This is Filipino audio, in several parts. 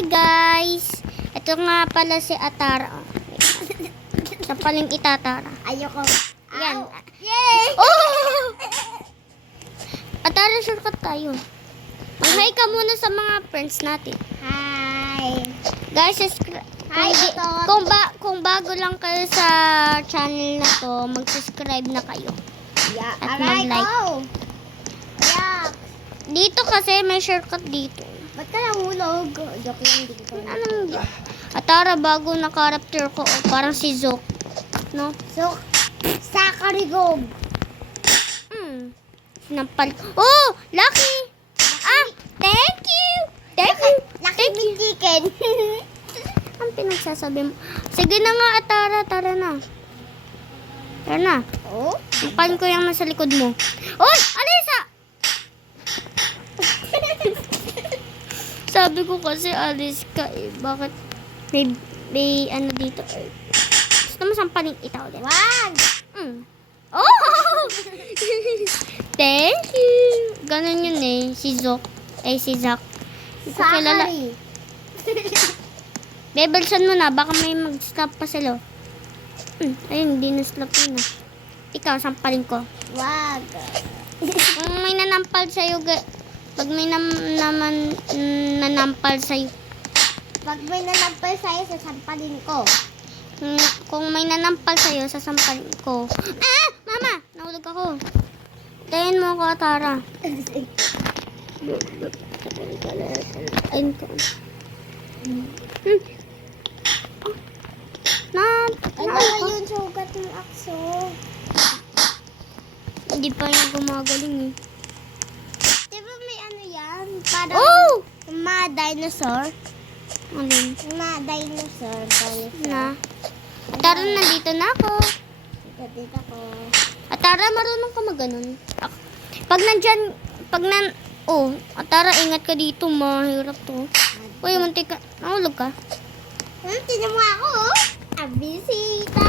Hi guys! Ito nga pala si Atara. Sa paling itatara. Ayoko. Yan. Yay! Oh! Atara, shortcut tayo. Mag-hi ka muna sa mga friends natin. Hi. Guys, Hi, Otot. kung bago lang kayo sa channel na to, mag-subscribe na kayo. Yeah, At aray mag-like. ko. Yeah. Dito kasi may shortcut dito. Ba't ka nahulog? Joke lang, hindi ko. Anong Atara, bago na character ko, oh, parang si Zook. No? So, sakarigog. Nampal. Oh! Lucky! Ah! Thank you! Thank you! Laki ng chicken. Ang pinagsasabi mo. Sige na nga, Atara. Tara na. Tara na. Oh? Nampalin ko yung nasa likod mo. Oy! Alisa! Sabi ko kasi alis ka eh. Bakit may ano dito eh. Gusto mo sampaling itaw ulit? Wag! Oh! Thank you! Ganun yun eh. Si Zook. Si Zack. Hindi ko kilala. Sakari. Bebelsan mo na. Baka may mag-stop pa sila. Ayun, hindi na-stop yun ah. Ikaw, sampalin ko. Wag. Kung may nanampal sa'yo, pag may nanampal sa'yo, Pag may nanampal sa'yo, sasampalin ko. kung may nanampal sa'yo, sasampalin ko. Ah! Mama! Nahulog ako. Tayin mo ako, Atara. Ayun ko. Ano ba yun, sugat ng akso? Hindi pa yung gumagaling eh. Di ba may ano yan? Parang Oh! mga dinosaur. Alin? Mga dinosaur. Na. Atara, nandito na ako. Dito ko. Atara, marunong ka maganon. Pag nandyan, Atara, ingat ka dito, mahirap to. Uy, muntik ka. Nahulog ka? Tinan mo ako, oh. Abisita.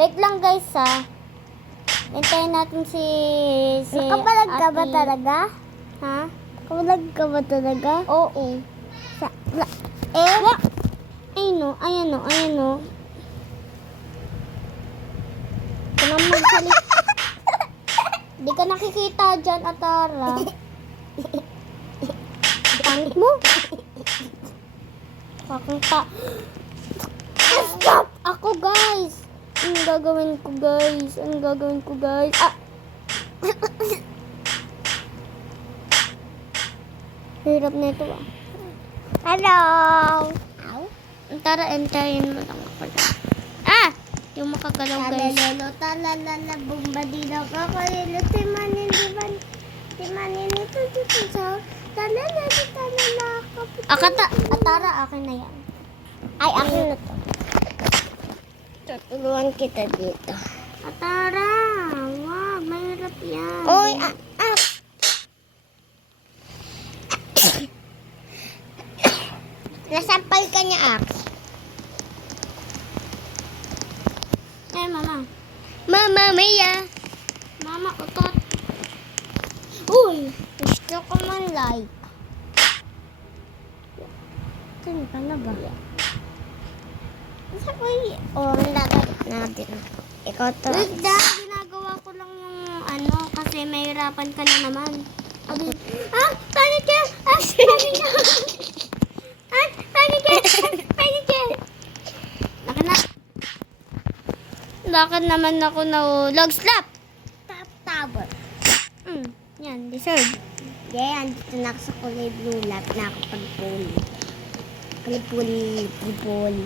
Wait lang guys ha. Hintayin natin si Nakabalag ka ba Ate. talaga? Ha? Nakabalag ka ba talaga? Oo. Ayun o, ayan o. Kung naman magsalit. Di ka nakikita dyan, Atara. Pangit mo. Kakita. Stop! Ako, guys. Anong gagawin ko, guys? Ah! Hirap na ito, ah. Hello. Tara, entayin mo lang ako. Ah! Yung makagalaw, guys. Talalolo, talalala, bumbadino ka, kalilo, timanin, timanin ito, dito sa, talala, talala, Atara, akin na yan. Ay, akin na to. Tutulungan kita dito. Atara! Wag, mahirap yan. Oy, nasampal ka niya, Eh, mama. Mama Mia. Mama, utot. Uy, gusto ko man like. Saan ka na ba? Sa ko lagay natin. Ikaw to. Wait, ginagawa ko lang yung kasi mahirapan ka na naman. Panik yan! Panik yan! Panik yan! Panik yan! Bakit naman ako nahulog? Slap! Top tower. Yan, deserve. Yeah, andito na ako sa kulay blue lap na ako pag-pool. Pul.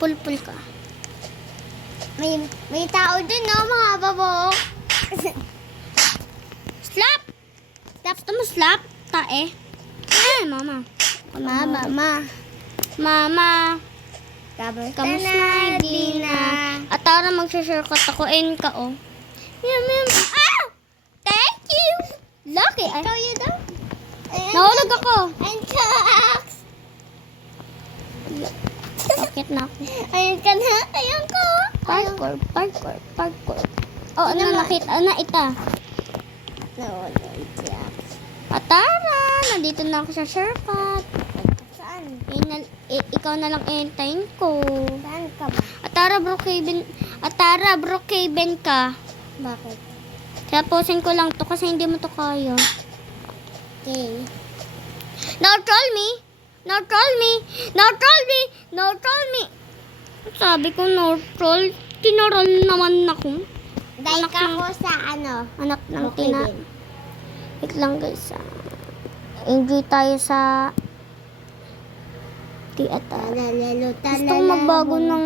Pulpul ka. May tao din, no, mga babok. Slap! Gusto mo slap? Tae. Mama. Mama. Kamusta na, Dina? Atara, magsha-shortcut ako. Ayun ka, oh. Yum. Ah! Thank you! Lucky. Ikaw yun daw? Nahulog ako. And shucks! Sakit na ako. Ayun ka na. Ayun ko. Parkour. Oh, nakita na ita. No, shucks. Atara, nandito na ako sa shortcut. Saan? Ikaw na lang entayin ko. Saan ka ba? Atara, Brookhaven ka. Bakit? Tapusin ko lang to kasi hindi mo to kaya. Okay. No troll me! No troll me! No troll me! No troll me! Sabi ko no troll. Tinarol naman ako. Dahil Anak ka ng- ko sa ano? Anak ng Okay tina. din. Wait lang guys. Enjoy tayo sa theater. Talalalo, Gusto kong magbago ng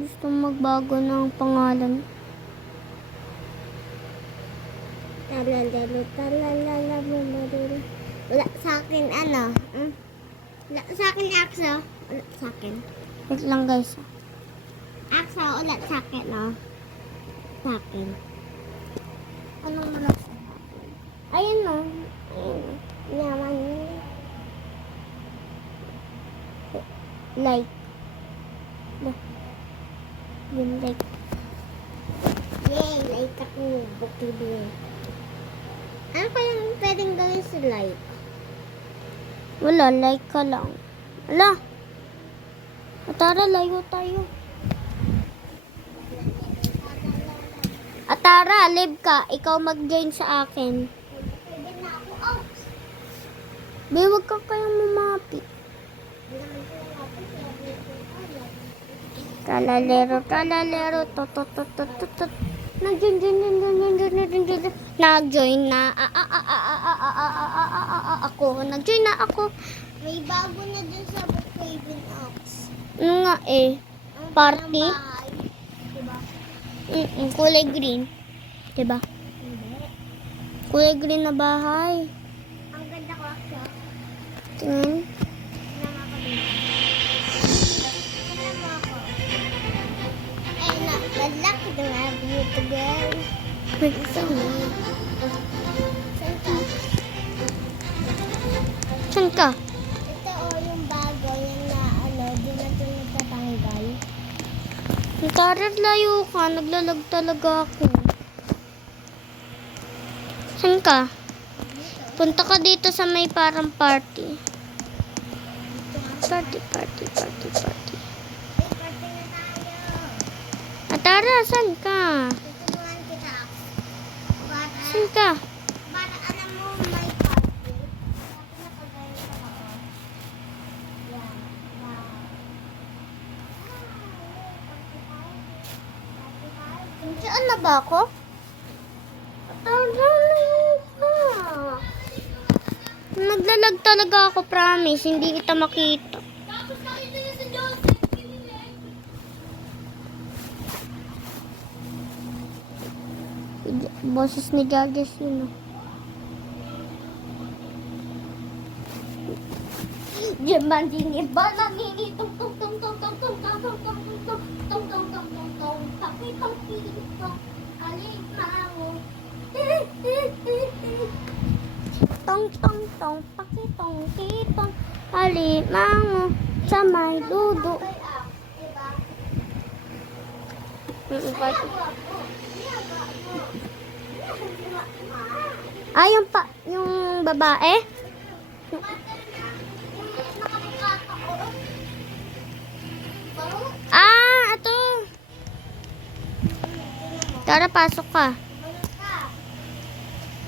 gusto kong magbago ng pangalan. Talalalo, talalala, bumaril. Wala sa akin, ano? Wala sa akin, Akso. Wala sa akin. Wait lang guys. Akso, wala sa akin, no? Sa akin. Anong wala? Ayun no. Ayun. Yaman. Like. Yung like. Yay, like ako. Bukido. Ano kayang pwedeng gawin sa like? Wala, like ka lang. Wala. Atara, layo tayo. Atara, live ka. Ikaw mag-join sa akin. Pwede na ako out. Be, wag ka kayang mumapit. Talalero, to. Nag-join na ako. Nag-join na ako. May bago na dun sa Brookhaven Oaks. Ano nga eh. Ang Party? parang bahay. Diba? Kulay green. Diba? Hindi. Kulay green na bahay. Ang ganda ko, Akso. Tingnan. Tingnan mo ako dito. Tingnan mo ako. Eh, na, malaki na nga. Beautiful. Saan ka? Saan ka? Ito yung bago. Yan na, di na ito natatanggal. Tara, layo ka. Naglalag talaga ako. Saan ka? Punta ka dito sa may parang party. Party. Ay, party na tayo. Tara, saan ka? Tutulungan kita. Saan ka? Para alam mo may party. Nakagayon ka ba? Yan. Wow. Saan na ba ako? Tara, layo ka. Naglalag talaga ako, promise. Hindi kita makita. Boses ni Judges yun. Jaman din ba nangini tung tung tung tung tung tung tung tung tung tung tung tung tung tung tung pakitong kitong alimango tong tong tong pakitong kitong alimango sa may dudo. Yung babae? Ito. Tara, pasok ka.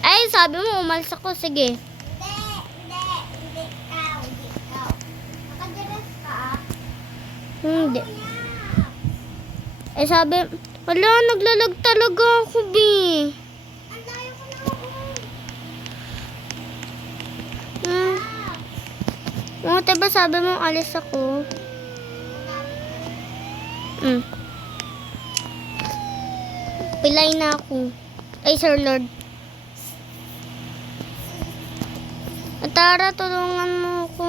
Ay, sabi mo, umalis ako. Sige. Hindi ikaw. Nakadress ka? Hindi. Sabi, wala, naglalag talaga ako, Bi. Ang layo ko na ako. Diba sabi mo, alis ako? Pilay na ako. Ay, Sir Lord. Tara, tulungan mo ako.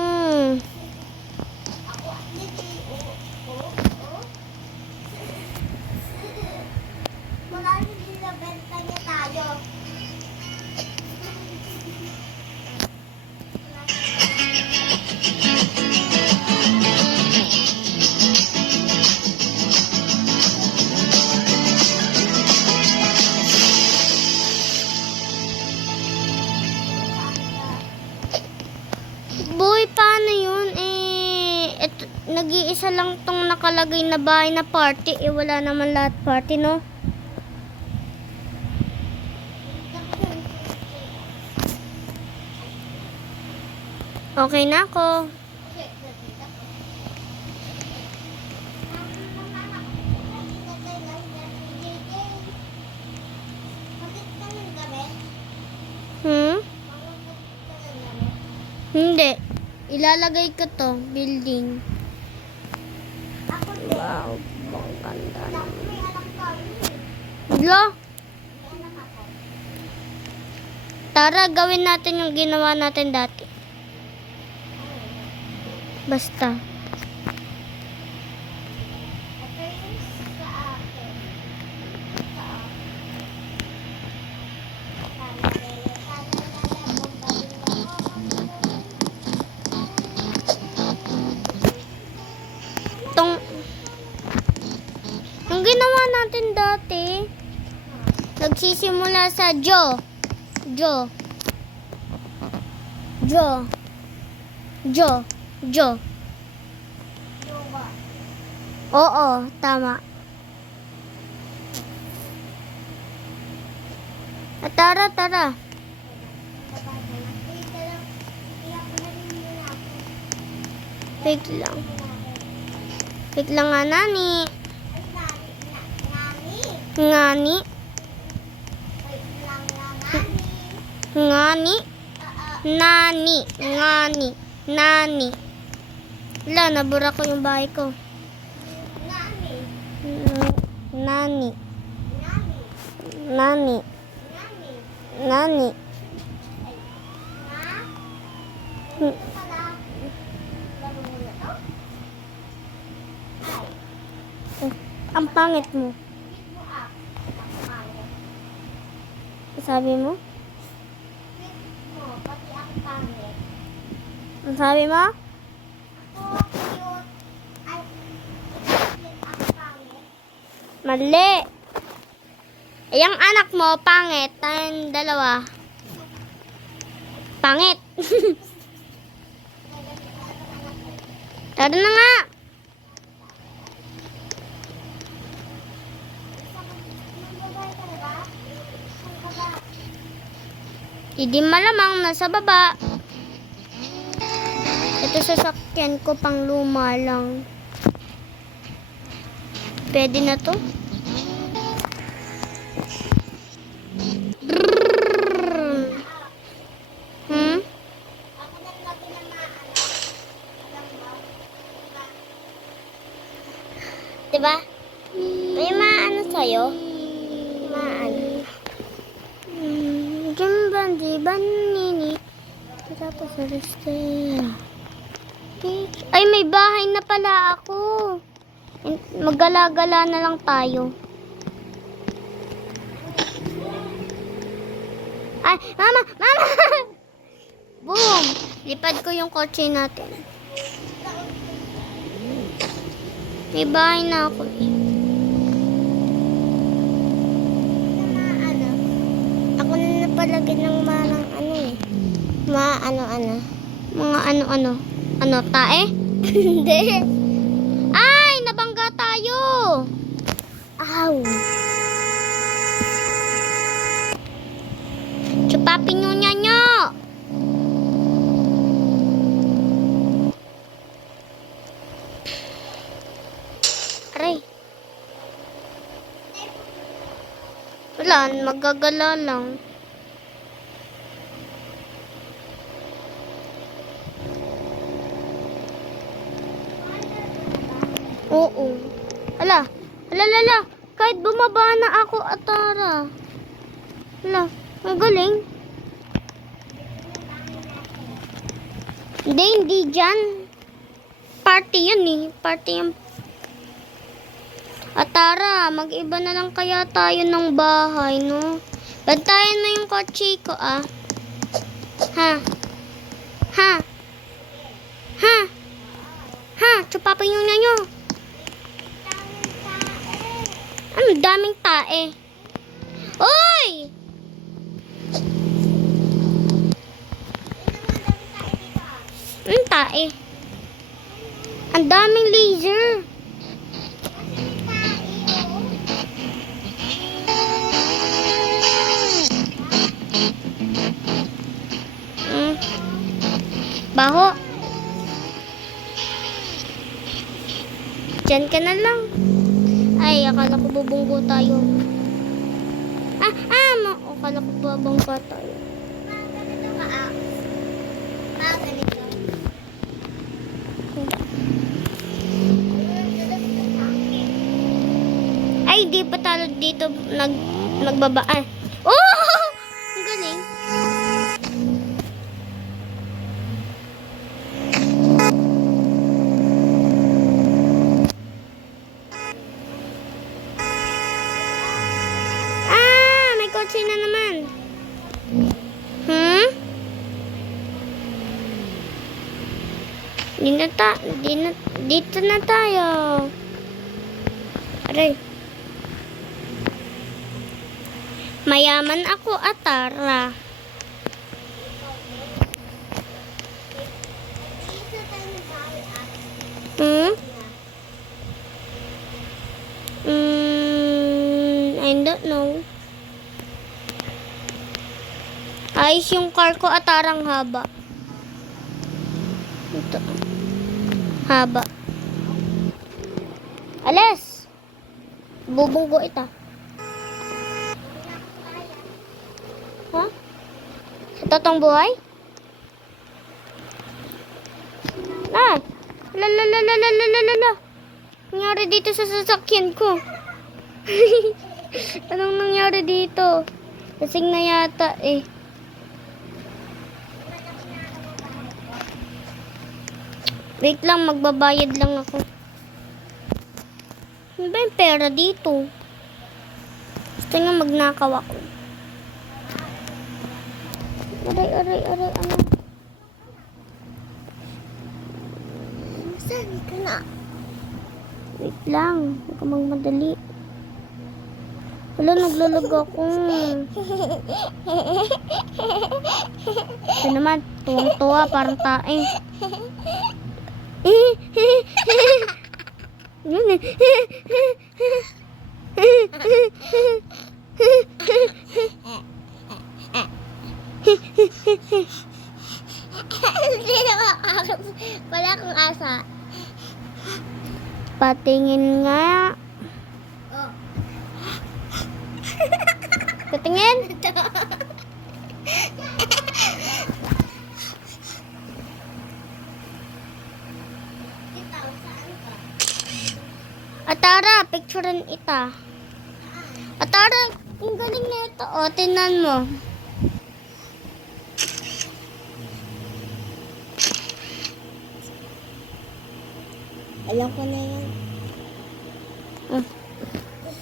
Wala hindi na benta niya tayo. Boy, paano yun? nag-iisa lang tong nakalagay na bahay na party. Eh, wala naman lahat party, no? Okay na ako. Hmm? Hindi. Ilalagay ko to, building. Wow, ang ganda naman. Blo? Tara, gawin natin yung ginawa natin dati. Basta. Yung ginawa natin dati, nagsisimula sa Jo. Oo, tama. Tara. Wait lang nga, Nani. Ngani. Nani. Wala, nabura ko yung bahay ko. Nani. Ang pangit mo. Sabi mo? Ang sabi mo? Mali. Yung anak mo, pangit. Tayong dalawa. Pangit. Tara na nga. Hindi malamang nasa baba. Ito sasakyan ko pang luma lang. Pwede na to? Diba? May maano sa'yo? Maano? Nini. Tapos sa restaurant. Ay, may bahay na pala ako. Maggala-gala na lang tayo. Ay, mama! Boom! Lipad ko yung kotse natin. May bahay na ako eh. Ako na napalagay ng marang ano eh. Mga ano-ano. Ano, tae? Hindi. Ay, nabangga tayo. Aw. Chupapin nyo nyo. Aray. Wala, magagala lang. Oo. Ala. Kahit bumaba na ako, Atara. Ala, ang galing. Hindi dyan. Party yun eh. Party yung... Atara, mag-iba na lang kaya tayo ng bahay, no? Bantayan mo yung kotse ko, ah. Ha? Tsupapin yung nyo. Ano, daming tae. Oy! Tae. Ang daming laser. Mm. Baho. Diyan ka na lang. Ay, akala ko bubunggo tayo. Akala ko babangga tayo. Ganito ka, ganito. Ay, di pa talo dito nagbabaan. Oh! Ang galing. May kotse na naman. Dito na tayo. Aray. Mayaman ako, Atara. I don't know. Ayos yung car ko, Atarang haba. Ito. Haba. Alas! Bubunggo ita. Ha? Sa totoong buhay? La. Nangyari dito sa sasakyan ko. Anong nangyari dito? Lasing na yata eh. Wait lang, magbabayad lang ako. Ano ba yung pera dito? Gusto niya magnakaw ako. Aray, ano? Saan ka na? Wait lang, huwag ka magmadali. Wala, naglalag ako. Ito naman, tuwang-tuwa, parang tae. Wala akong asa. Patingin nga. Oh. Patingin. Atara, picturean ita. Atara, ang galing na ito. O, tinan mo. Alam ko na yan.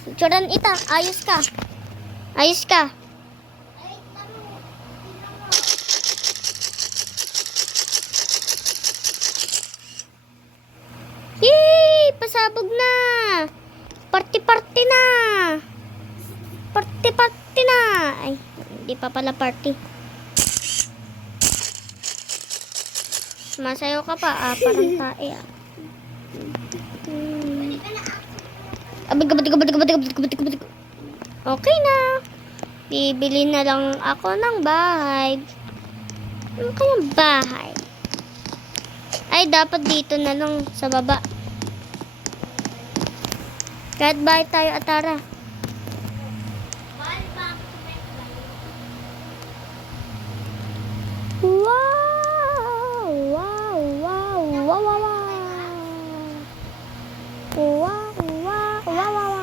Picturean ita. Ayos ka. Ayos ka. Yay! Pasabog na! Party-party na! Party-party na! Ay, hindi pa pala party. Masayaw ka pa, parang tae, Okay na. Bibili na lang ako ng bahay. Ano kayang bahay? Ay, dapat dito na lang sa baba. Kahit bahay tayo, Atara. Wow! Wow! Wow! Wow! Wow! Wow! Wow! Wow!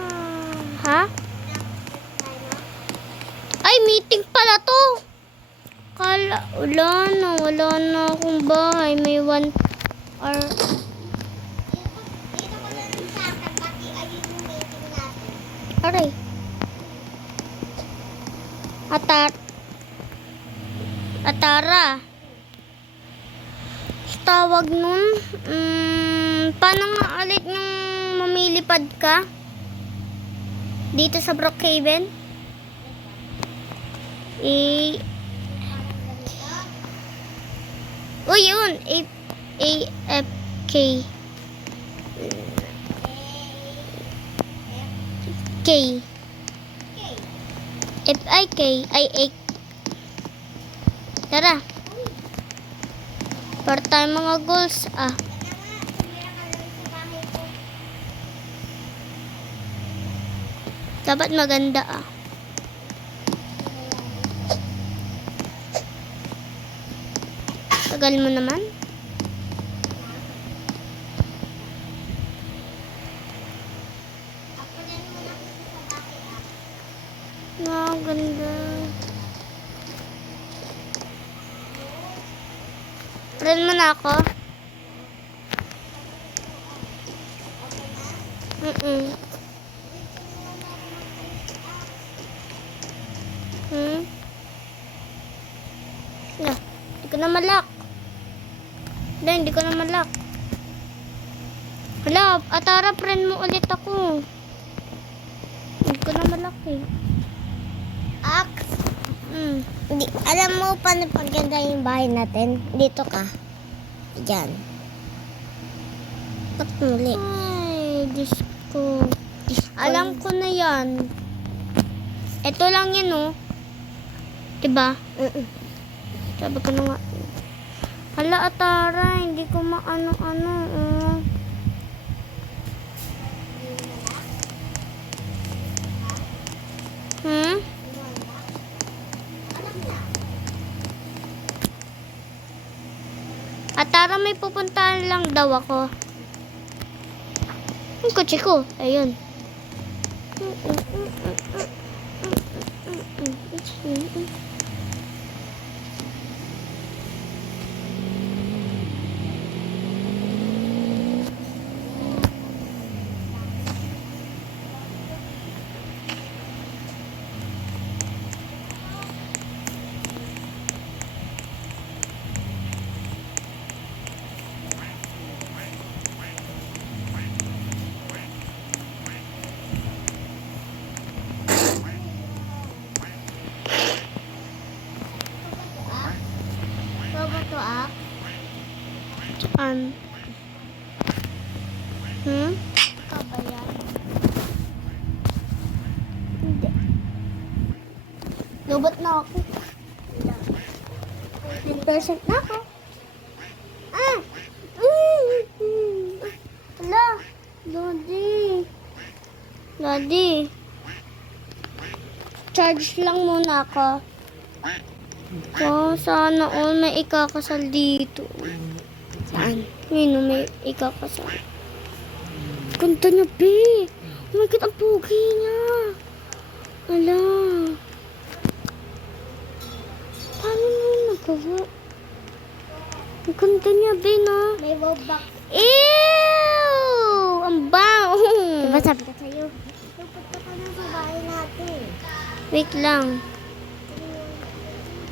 Ha? Ay, meeting pala to. Wala na akong bahay. May 1 hour. Dito ko na rin sa akin, pati ayun yung meeting natin. Aray. Atara. Tawag nun. Paano nga ulit yung mamilipad ka? Dito sa Brookhaven? Uy, yun. AFK. K. F-I-K. I-A. Tara. Para tayo mga goals. Dapat maganda Tagal mo naman. Ganda. Friend mo na ako? Hindi ko na malak. Hindi ko na malak. Hala, Atara, friend mo ulit ako. Hindi ko na malak Hindi, alam mo paano paganda yung bahay natin? Dito ka. Diyan. Ba't muli? Ay, Diyos ko. Alam ko na yan. Ito lang yan, Diba? Sabi ko na nga. Hala, Atara, hindi ko maano-ano, Atara, may pupuntahan lang daw ako. Yung kotse ko. Ayun. Saan? Ikaw ba yan? Hindi. Lubot na ako. 10% na ako. Hala. Daddy. Charge lang muna ako. Sana all may ikakasal dito. Saan? Ngayon, may ikakasal. Ganda niya, be. Oh my God, ang pogi niya. Ala. Paano mo nagawa? Ang ganda niya, be, no? May wobak. Ew! Ang bao. Diba sabi ko sa'yo? Pupunta ka na sa bahay natin. Wait lang.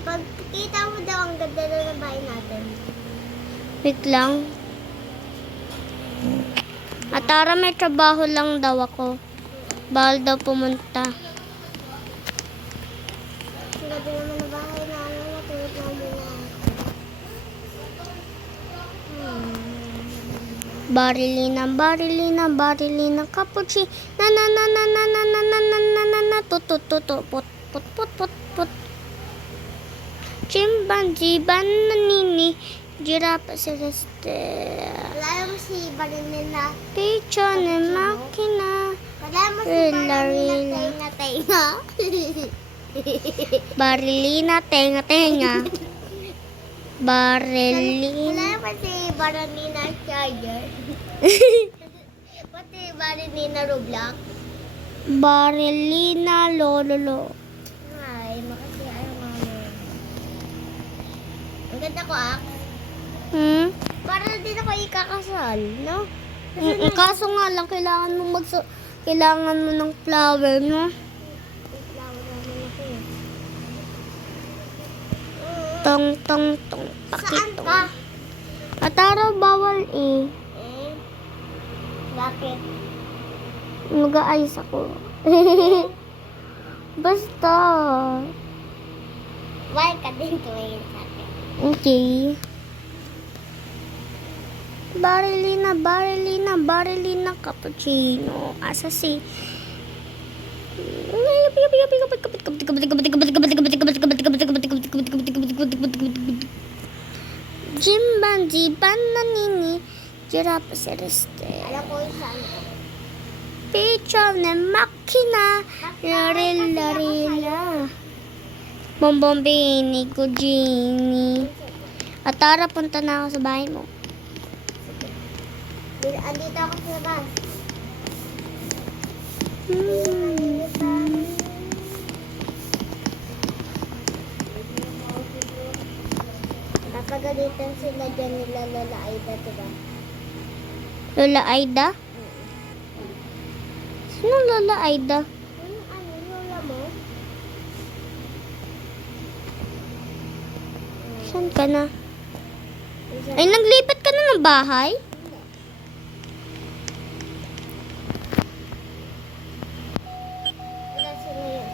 Pag kita mo daw ang ganda na ng bahay natin. Wait lang. Atara, may trabaho lang daw ako. Bawal daw pumunta. Ang ganda naman ng bahay namin. Natulog lang muna. Barilina, cappuccino. Na, tutututu, put. Chimpanzee, bananini, giraffe, celeste. Wala mo si Barinina. Pigeon, makina. Wala mo si Rila. Barinina tenga. Barilina, tenga. Barilina. Wala mo si Barinina charger. Pati Barinina Roblox. Barilina, lololo. Ay, makasi ayaw mami. Ang ganda ko, Para din ako ikakasal, no? Kaso nga lang, kailangan mo ng flower, no? Tong, Saan pakitong. ka? Atara, bawal Bakit? Mag-aayos ako. Basta. Why ka din tumingin sa akin? Okay. Barilina cappuccino. Asa si... Chimpanzee, bananini, giraffe celeste. Alam ko yung saan ko. Pichon na makina, larila. Bombombini, Gugini. At tara, punta na ako sa bahay mo. Andito ako sa labas. Napagalitan sila dyan nila Lola Aida, diba? Lola Aida? Sino Lola Aida? Ano, Lola mo? Saan ka na? Ay, naglipat ka na ng bahay? Wala sila yun.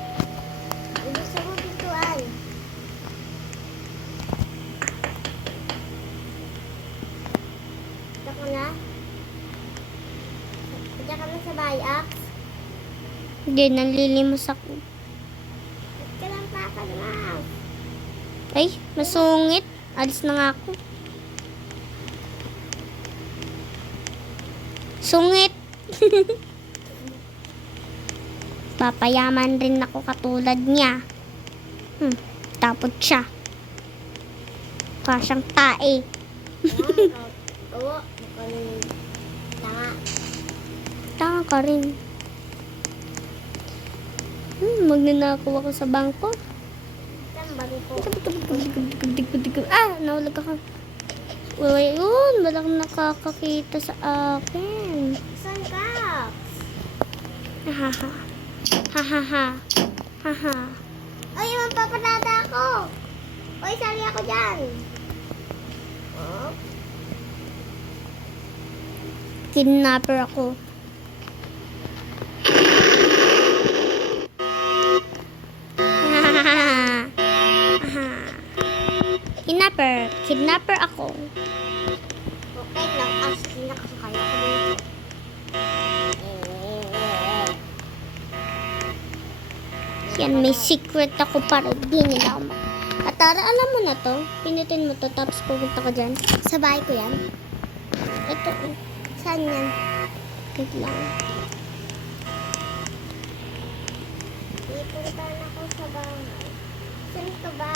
Ibig sa mo pintuan. Punta ka na? Punta ka na sa bahay, Ax? Hindi, nanlilimos ako. Ba't ka lang pakalmas? Ay, masungit. Alis na nga ako. Sungit. Papayaman rin ako katulad niya. Tapos siya. Kasyang tae. Oo, mukhang tanga. Tanga ka rin. Magnanakaw ako sa bangko. Saan ba ko? Ah, nahulog ako. Wala yun. Walang nakakakita sa akin. Saan ka? Hahaha. Hahaha. Haha. Ay, mapapanada ako. Oy, sali ako dyan. Oh. Kidnapper ako. Kidnapper ako. Okay lang, asking na kasi kaya ko dito. Yan, may secret ako para di nila ako At tara, alam mo na to. Pinutin mo to, tapos pupunta ka dyan. Sa bahay ko yan? Ito, Saan yan? wait lang. Ipunta na ako sa bahay. Saan ka ba?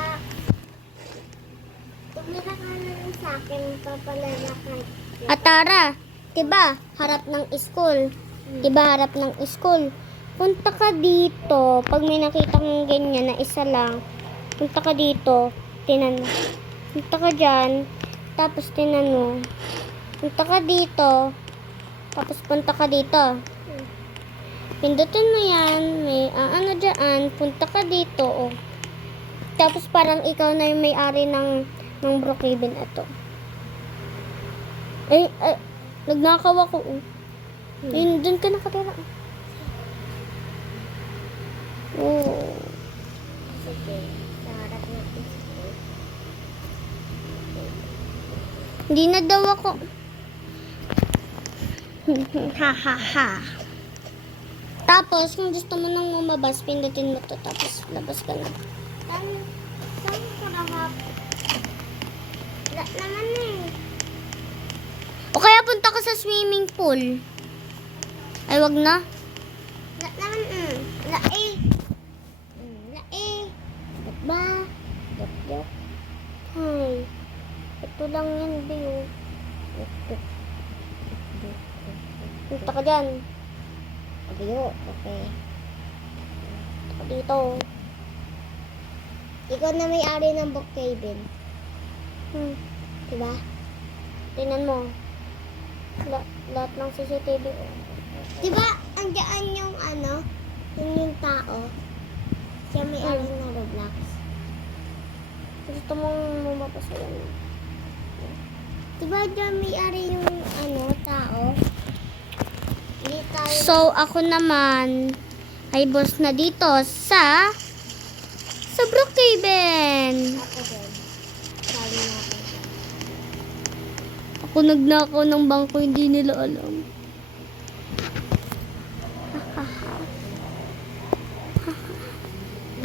Tumira ka na rin sa akin, papalalakad. At tara, diba, harap ng school. Diba, harap ng school. Punta ka dito. Pag may nakita kang ganyan na isa lang, punta ka dito. Tinan mo. Punta ka dyan. Tapos tinan mo. Punta ka dito. Tapos punta ka dito. Pindutin mo yan. May ano dyan. Punta ka dito. Oh. Tapos parang ikaw na yung may-ari ng Brookhaven ito. Ay, nagnakaw ako. Oh. Yun, dun ka nakatira. Oh. Sige, sa harap ng school. Hindi na daw ako. Ha ha ha. Tapos, kung gusto mo nang lumabas, pindutin mo to. Tapos, labas ka na. Saan ko nakap? Wala naman eh. O kaya punta ka sa swimming pool. Ay, wag na. Wala naman Wala eh. Wala eh. Ba't ba? Dok. Ay, ito lang yan, Bill. Punta ka dyan. Abiyo, okay. Punta ka dito. Ikaw na may-ari ng Brookhaven. Diba? Tingnan mo. Lahat ng CCTV. Diba, andyan yung ano, yung tao. Siya may-ari ng Roblox. Gusto mong lumabas sa yan. Diba, dyan may-ari yung ano, tao. Hindi tayo. So, ako naman ay boss na dito sa Brookhaven. Ako din. Sabi natin. Ako nagnakaw ng bangko, hindi nila alam.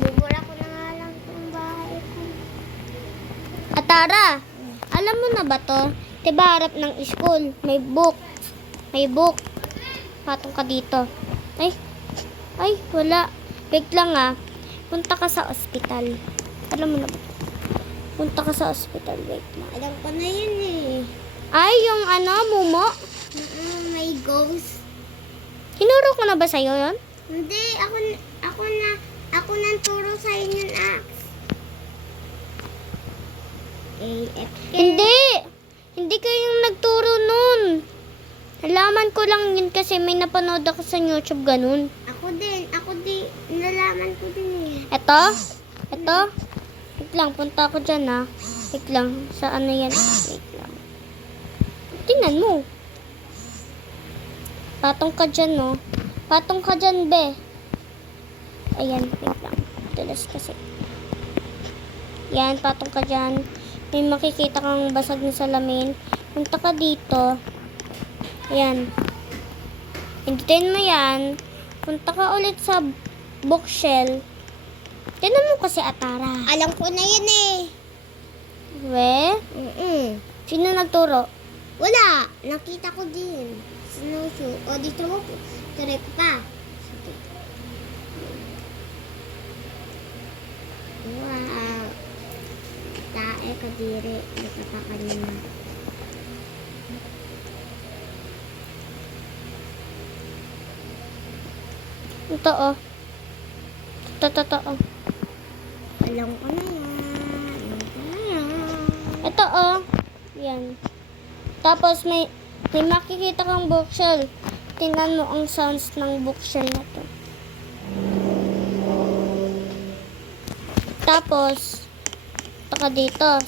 Bubura ko na nga lang itong bahay ko. Atara, alam mo na ba to? Diba harap ng school, may book. May book. Patong ka dito. Ay, wala. Wait lang ah. Punta ka sa ospital. Alam mo na ba? Punta ka sa ospital. Wait lang. Alam ko na yun eh. Ay, yung ano, mumo? May ghost. Tinuro ko na ba sa'yo yun? Hindi, ako nang turo sa inyo, Ax. AFK. Hindi kayo yung nagturo nun. Nalaman ko lang yun kasi may napanood ako sa YouTube ganun. Ako din, nalaman ko din eh. Eto? Wait lang, punta ako dyan ha. Wait lang, saan na yan? Wait lang. Tingnan mo. Patong ka dyan, no? Patong ka dyan, be. Ayan, wait lang. Tulas kasi. Yan, patong ka dyan. May makikita kang basag na salamin. Punta ka dito. Ayan. Hindutin mo yan. Punta ka ulit sa bookshelf. Tinan mo kasi, Atara. Alam ko na yun eh. We? Sino nagturo? Wala, nakita ko din. Snowshoe. O, dito mo po. Tuloy ko pa. Sige. Wow. Tae kadiri. Nakapakan na. Ito, oh. Ito, oh. Alam ko na yan. Alam ko na yan. Ito, oh. Yan. Tapos, may makikita kang bookshelf. Tingnan mo ang sounds ng bookshelf na to. Tapos, ito ka dito.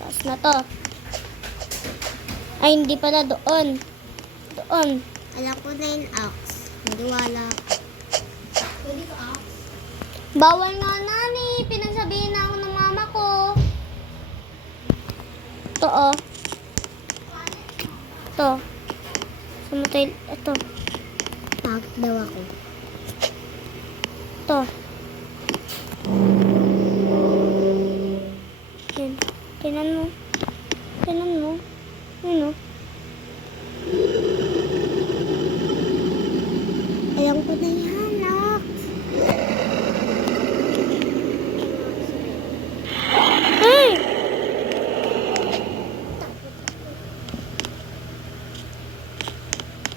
Taas na to. Ay, hindi pala doon. Doon. Alam ko na yung Ax. Hindi wala. Pwede ka Ax? Bawal nga, nani. Pinagsabihin na ako ng mama ko. Ito, oh. Ito. Sumatay. Ito. Ax daw ako. Ito. Yan. Tinan mo. Tinan mo. Ano? Alam ko na yan, Ax. Ay!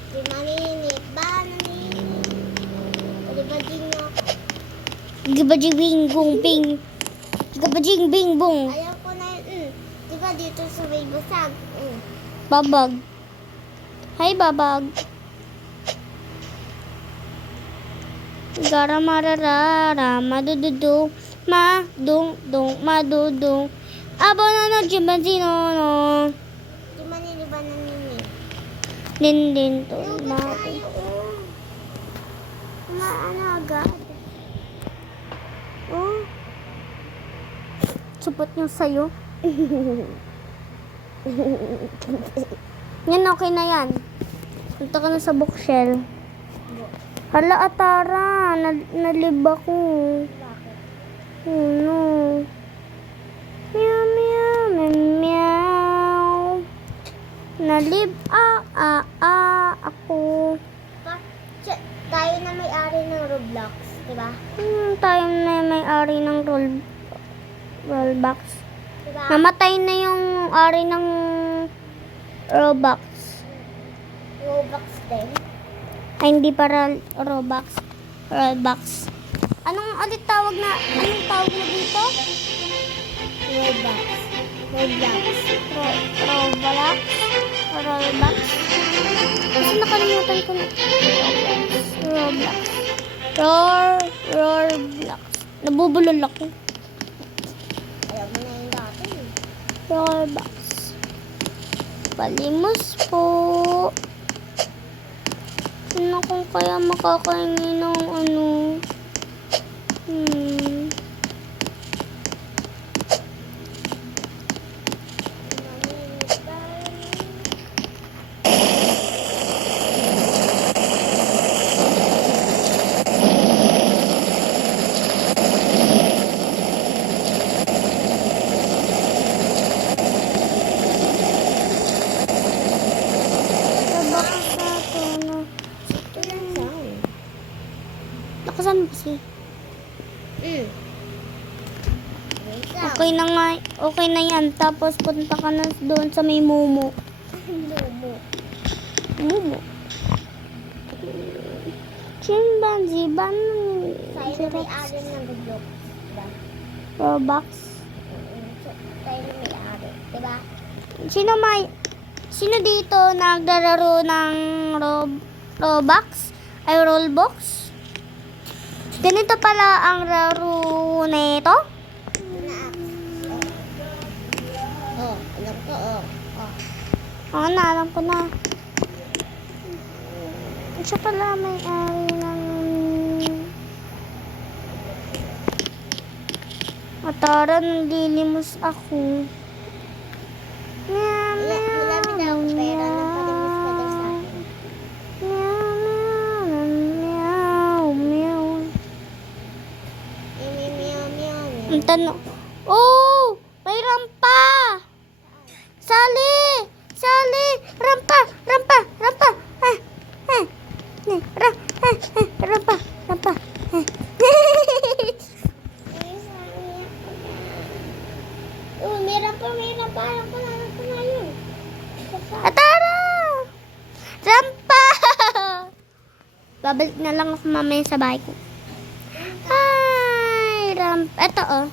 Di maninit ba? Naninit. Pwede ba din ako? Gabajing bing bong bing. Gabajing bing bong. Alam ko na yun. Di ba dito sa may busag? Babag. Hi, babag. Gara mararara, madududu, madung, madudung. Abo na jibazino no. Di maninit ba naninit? Din to. Lugot tayo, Maano agad? Oh. Supot niyo sa'yo. Yan, okay na yan. Punta ka na sa bookshelf. Hala, Atara. Nalib ako. Oh, no. Meow, meow, meow, meow. Nalib, ako. Tayo na may-ari ng Roblox, di ba? Tayo na may-ari ng Roblox. Diba? Namatay na yung ari ng Roblox. Roblox din. Ay, hindi para Roblox. Roblox. Anong tawag na dito? Roblox. Roblox. Roblox? Roblox? Kasi nakalimutan ko na. Roblox. Roblox. Nabubulol ako. Alam mo na yung dati. Roblox. Palimos po. Ano kung kaya makakaingin ng ano? mo kasi. Wait lang. Okay na nga. Okay na yan. Tapos punta ka na doon sa may Momo. Momo. Momo. Chimpanzee ba? Tayo na may-ari ng gublok. Diba? Robux. Tayo na may-ari. Diba? Sino dito naglalaro ng Robux? Ay, Roblox? Ganito pala ang laro nito? Alam ko, Oo na, alam ko na. Siya pala may-ari ng... Atara, nalilimos ako. Meow, Malapit na ako pera nang palimis ka daw sa akin. meow, meow, meow. Meow. Ang tanong, oh! May rampa! Sali! Sali! Rampa! Rampa! Rampa! Rampa! Rampa! Meron pa na yun. Atara! Rampa! Babalik na lang ako mamaya sa bahay ko. Ay, rampa. Ito oh.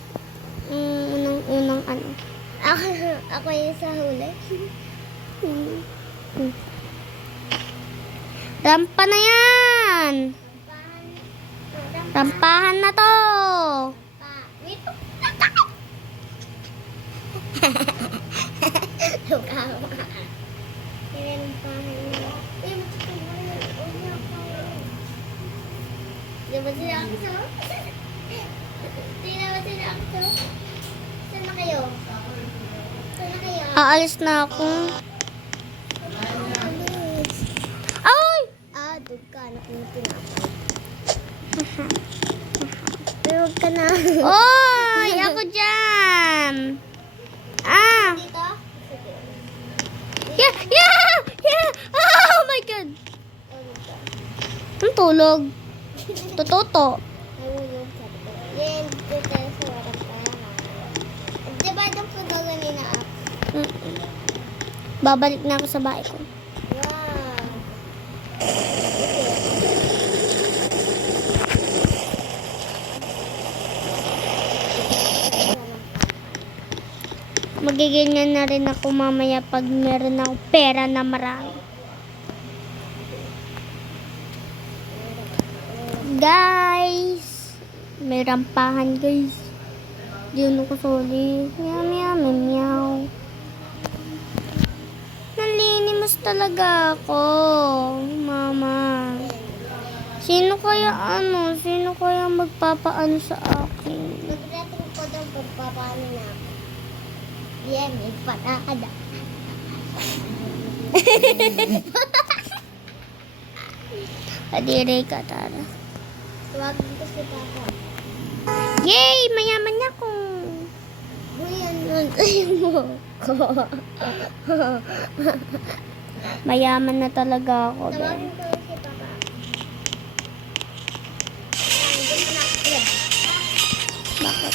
Unang ano. Ako yung sa huli. Rampa na yan! Rampahan na to! Luka mo. Di ba sila ako sa? Di ba sila ako sa? Saan na kayo? Saan na kayo? Aalis na ako. Ay! Doon ka. Nakulitin ako. Pero huwag ka na. Oy! Ako dyan! Ah! Dito? Yeah! Yeah! Yeah! Oh my God! Ang tulog. Tututo. Nahulog ka po. Yan, dito tayo sa warang kaya. Diba doon po gagawin na ako? Babalik na ako sa bahay ko. Wow. Magiganyan na rin ako mamaya pag meron akong pera na marami. Guys! May rampahan guys. Di ano ko soli. Meow, meow, meow, meow. Nalinimos talaga ako. Mama. Sino kaya magpapaano sa akin? Nagdating ko doon pagpapaano na ako. Yan, may parada. Kadiri ka, Tara. Tawagin ko si Papa. Yay! Mayaman niya ko. Buyan nun. Ay mo ko. Mayaman na talaga ako. Tawagin ko si Papa. Ay, doon na ako. Bakit?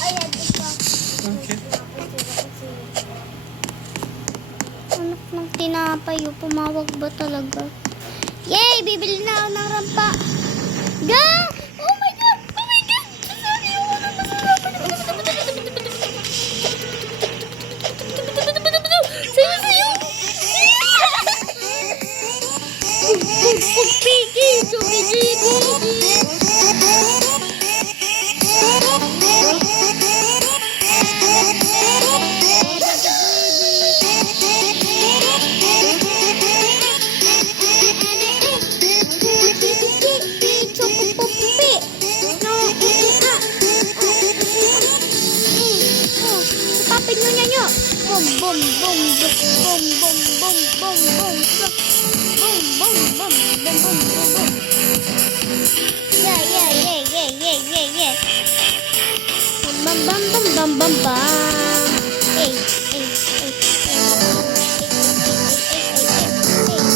Ayan, ito. Anak ng tinapay, pumawag ba talaga? Yay! Bibili na ako ng rampa. Ga! Oh my God! Oh my God! Sorry, ako na Sayo! Piki! Boom, boom, boom, boom, boom, boom, boom, boom, boom, boom, boom, boom, boom, boom, boom, boom. Yeah, yeah, yeah, yeah, yeah, yeah, yeah. Bam, bam, bam, bam, bam, bam. Hey, hey, hey, hey. Hey, hey, hey, hey, hey, hey, hey.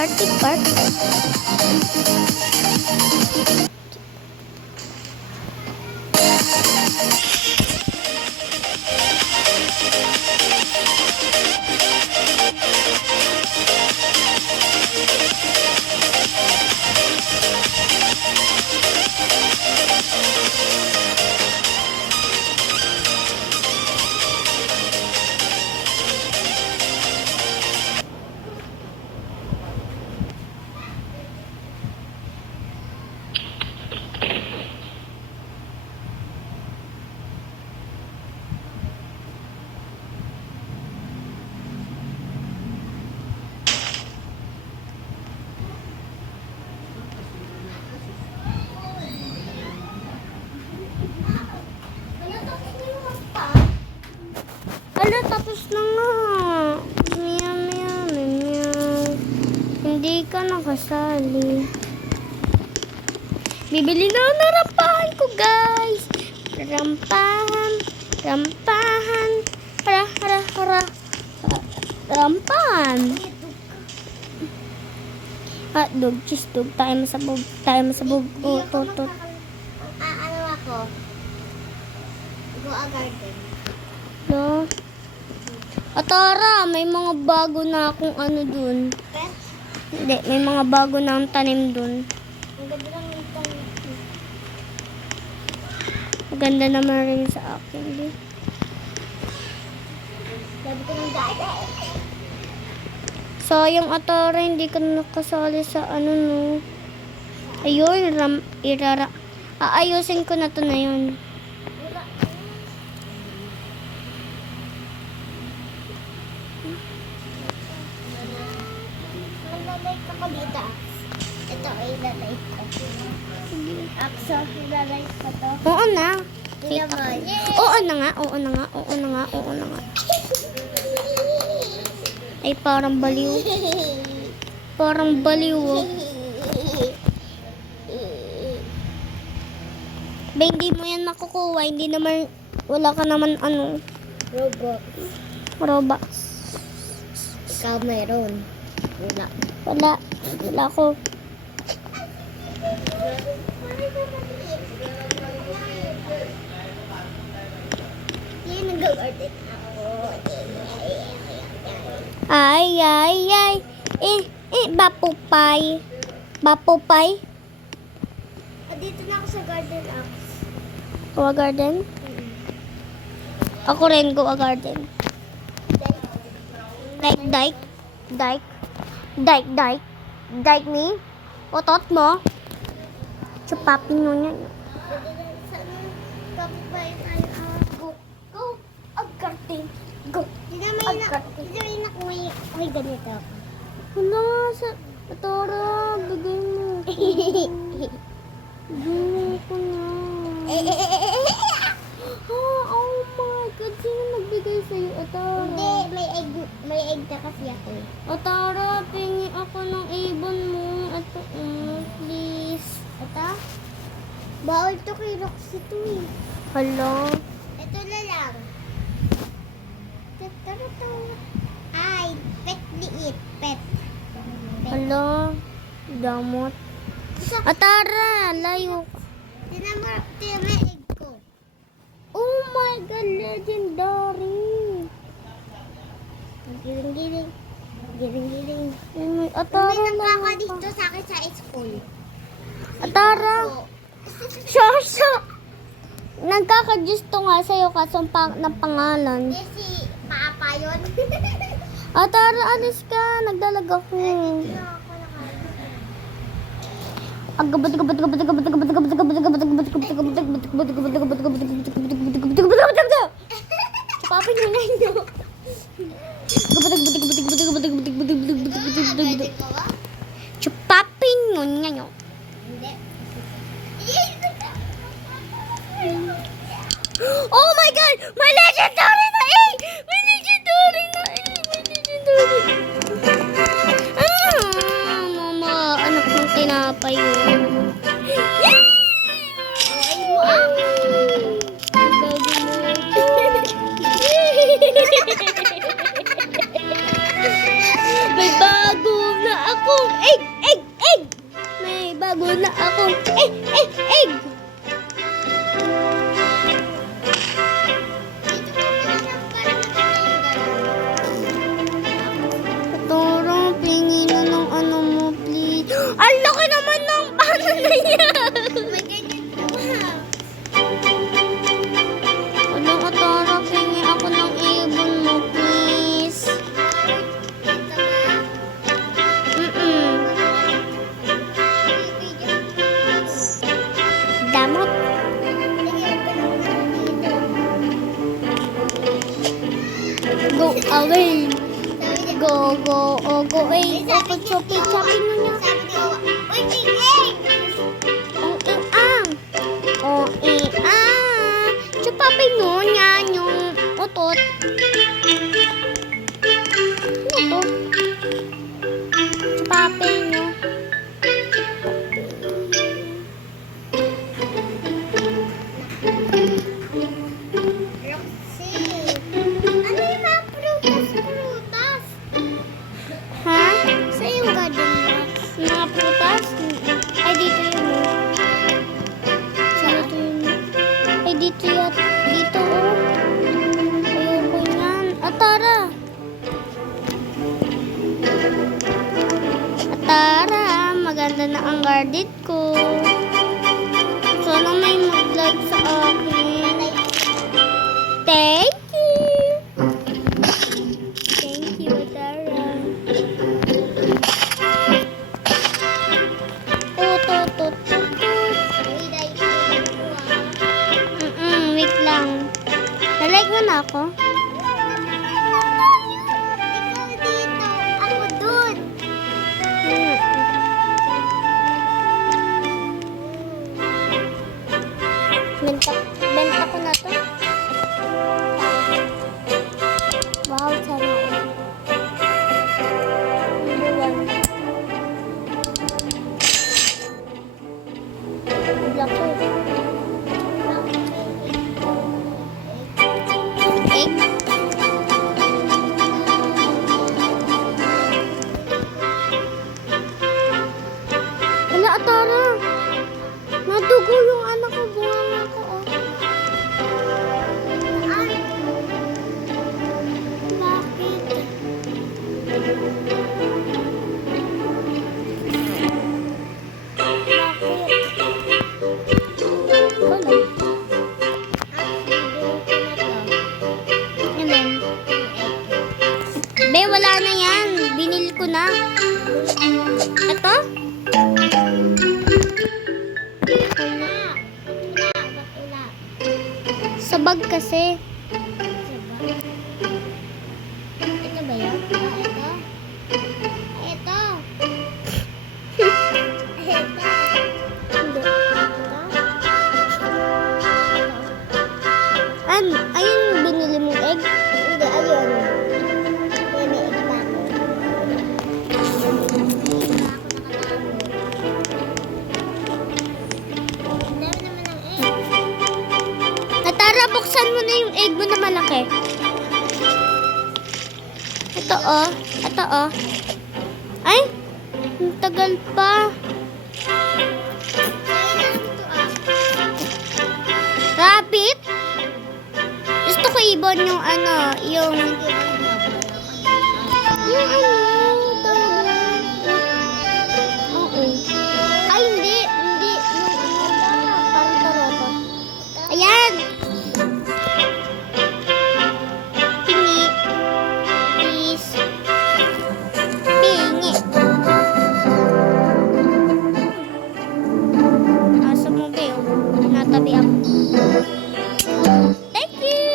Party, party. Ala, tapos na nga. Meow, meow, meow. Hindi ka nakasali. Bibili na ako ng rampahan ko, guys. Rampahan. Rampahan. Hara, hara, hara. Rampahan. Hotdog, cheese dog. Tayo masabog. Tayo masabog. Oh, toto. Ano ako? Go a garden. No. Atara, may mga bago na akong ano dun. Pet? Hindi, may mga bago na akong tanim dun. Ang ganda lang ito. Maganda naman rin sa akin. Di. Sabi ko ng dada. Sayang Atara, hindi ka nakasali sa ano no. Ayun, aayusin ko na to na yun. Maglalike ako dito. Ito ay ilalike ko. Akso, ilalike ko to. Oo na. Tingnan mo. Yay! Oo na nga, oo na nga, oo na nga, oo na nga. Ay, parang baliw. Parang baliw. Oh. Ba, hindi mo yan makukuha. Hindi naman, wala ka naman ano, Robot. Robux. Ikaw mayroon. Wala. Wala. Wala ko. Yan, nag-garden ako. Ay, ay, ay. Bapupay. Bapupay. Dito na ako sa garden apps. Go a garden? Ako rin, go a garden. Dike, dike. Dike. Dike, dike. Dike me. Otot mo. Chupapin nyo niya. Sana kapitbahay tayo. Go. Go.Ag-garden. Go. Hindi na may ganito. Wala, sa Atara, bigay mo. Bigay mo ko na. Oh my God, sino nagbigay sa'yo, Atara? Hindi, may egg na kasi ako. Atara, pingi ako ng ibon mo. Ito, please. Ito? Bawal to kay Roxy to eh. Hala. Ito na lang. Ay, pet liit. Pet. Hala. Damot. Atara, layo. Tinan mo yung egg ko. Oh my God, legendary. Giling-giling. Giling-giling. Atara May lang. nagkaka dito sa akin sa school. Atara. Shosho. Nagkakagusto nga sa'yo kaso ng pangalan. Hindi si Papa yun. Atara, alis ka. Nagdalag ako. Papin mo na yun. Chupapin mo nga yun. Hindi. Oh my God! May legendary na eh! May legendary na eh! May legendary. Mama, anak ng tinapay yun. Yay! Ay mo ah. Bago mo. May bago na ako! away. Sabi niya, Go, go, oh, go, eh, eh. sabi Open, niya, open, Owa. sabi mo niya. Sabi ni Owa, uy, king! Ang ang. Oh, Chupapin mo yan yung utot. Ano to? Chupapin mo. Roxy, ano yung mga prutas? Ha? Sa yung garden box. Mga prutas? Ay, dito yun. Saan? Dito yun. Ay, dito yun. Dito, oh. Ayoko yan. Atara. Atara. Maganda na ang garden ko. Sana may mag-like sa akin. Thank you. Thank you, Atara. Tut. Wait lang. Na-like mo na ako? Ikaw dito, ako dun. Benta ko na to. Wow, sana all. Number one. Laki. Egg. Wala, Atara. Nadugo yung anak ko. Bunga ko, oh. Ay. Bakit? Wala. Yan din. Be, wala na yan. Binili ko na. Ito? Sa bag kasi. Ito ba yun? Ito? Ito? Ito? Hindi. Ayun binili mong egg? Hindi, ayun. May egg pa ako. Hindi pa ako nakatago. Ang dami naman ng egg. Atara, buksan mo na yung egg mo na malaki. Ito oh. Ito oh. Ay! Ang tagal pa. Kaya lang ito ah. Rabbit? Gusto ko ibon yung ano, yung... Yung ano, talaga. Oo. Ay, hindi. Hindi. Yung ano, parang tarota. Ayan! Pingi. Please. Pingi. Asa mo ba yun? Natabi ako. Thank you!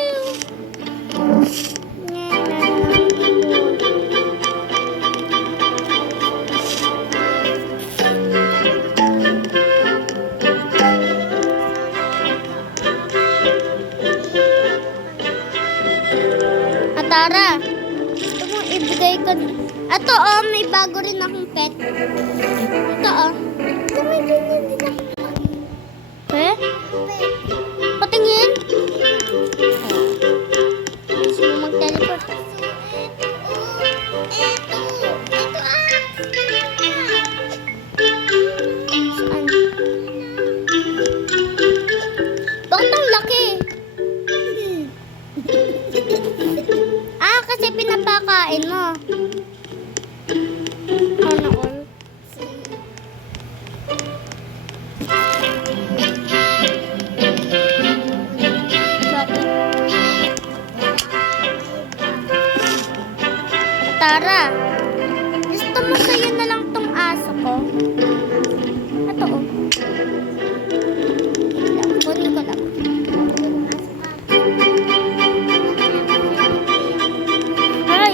Atara, gusto mo ibigay ko. Ito oh, may bago rin akong pet. Ito oh. Ito may ganyan din ako. Eh? Patingin? Gusto mo mag-teleport? Ito ah. Saan? Bakit ang laki? Kasi pinapakain mo. Ano all? Bakit? Tara, gusto mo sa'yo na lang tong aso ko? Ito oh. Wait lang, kunin ko lang. Tara,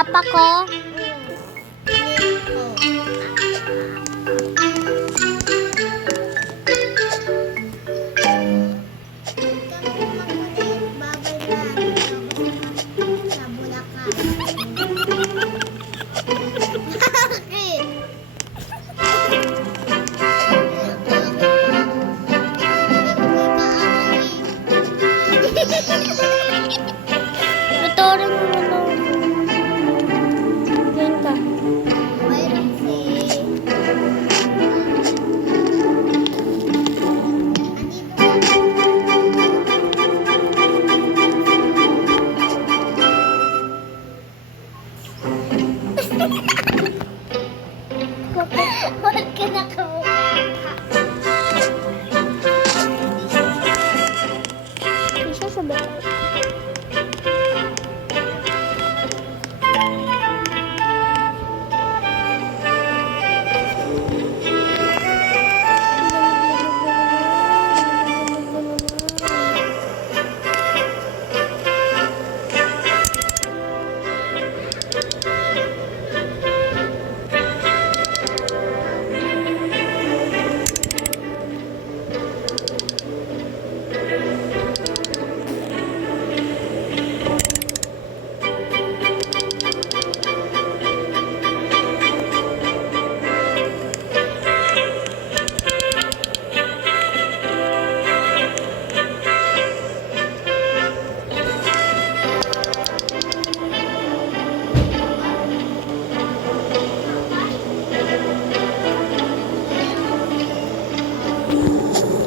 papa ko. Motorin mo na. Diyan ka. Huwag ka nakamukha. Isa sa bahay.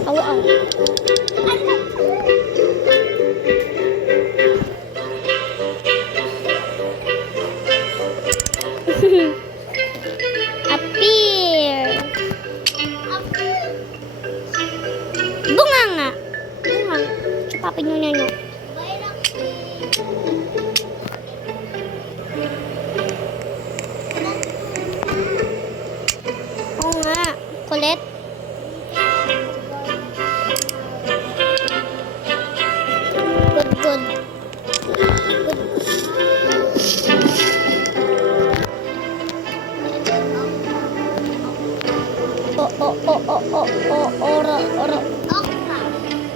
Awa. Appear. Bunga nga. Bunga. Tapin nyo nyo. Oo nga. Kulit. Good. Ora. Okra.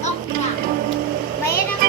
Okra. Bayad ako.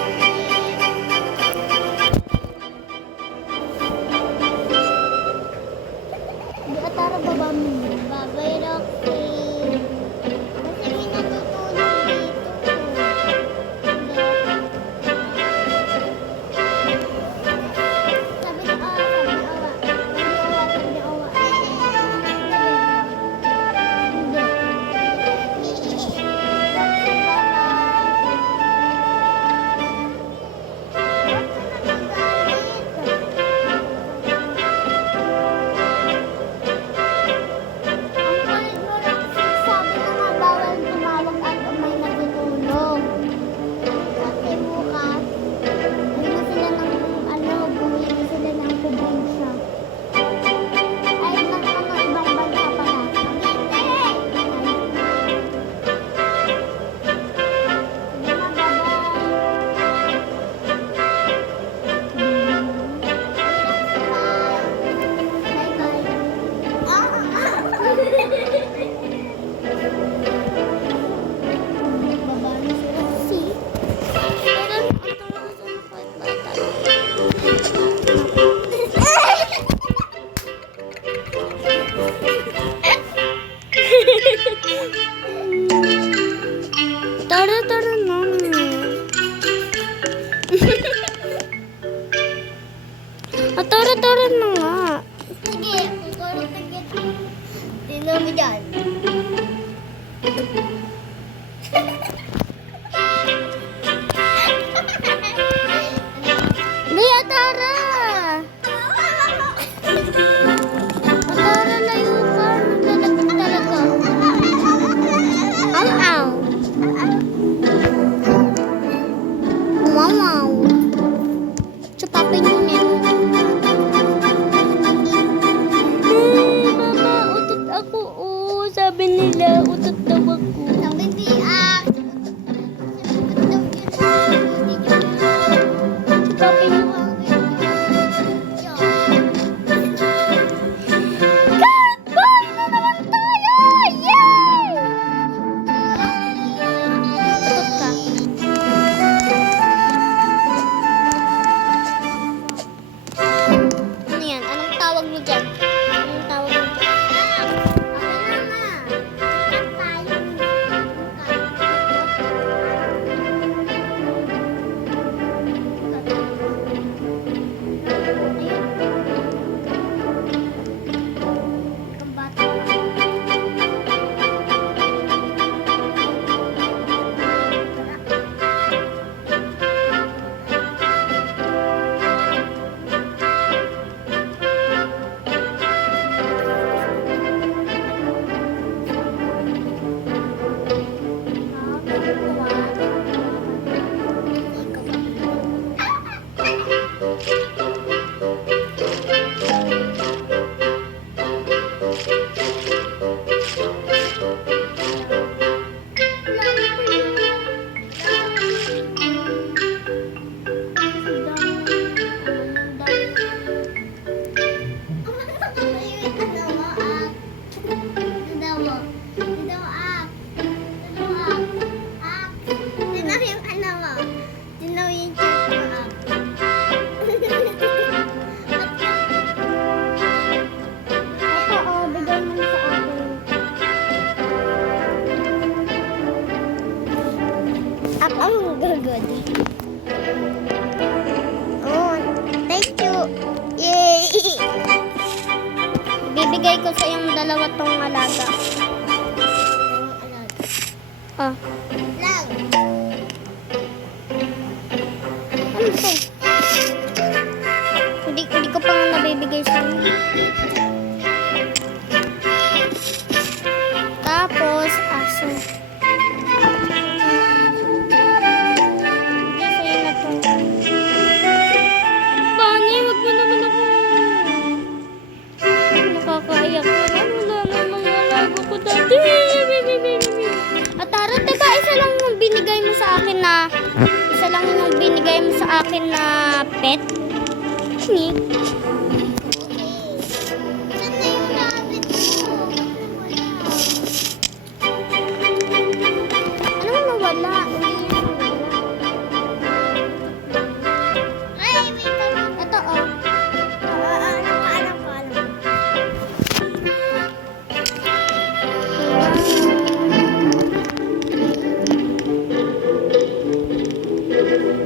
ang gagawin. Oh, thank you. Yay! Ibibigay ko sa yung dalawa tong alaga. Ah, Lang. ano to? Hindi ko pa nga nabibigay sa inyo. Tapos, aso. Hindi sa'yo na to. Bani, wag mo naman ako. Nakakaiyak na. Wala na mga alaga ko dati. At Tara, diba isa lang yung binigay mo sa akin na pet? Ni? Saan na yung rabbit mo? Ano nawala? Ay, wait lang. Ito oh. Ano pa?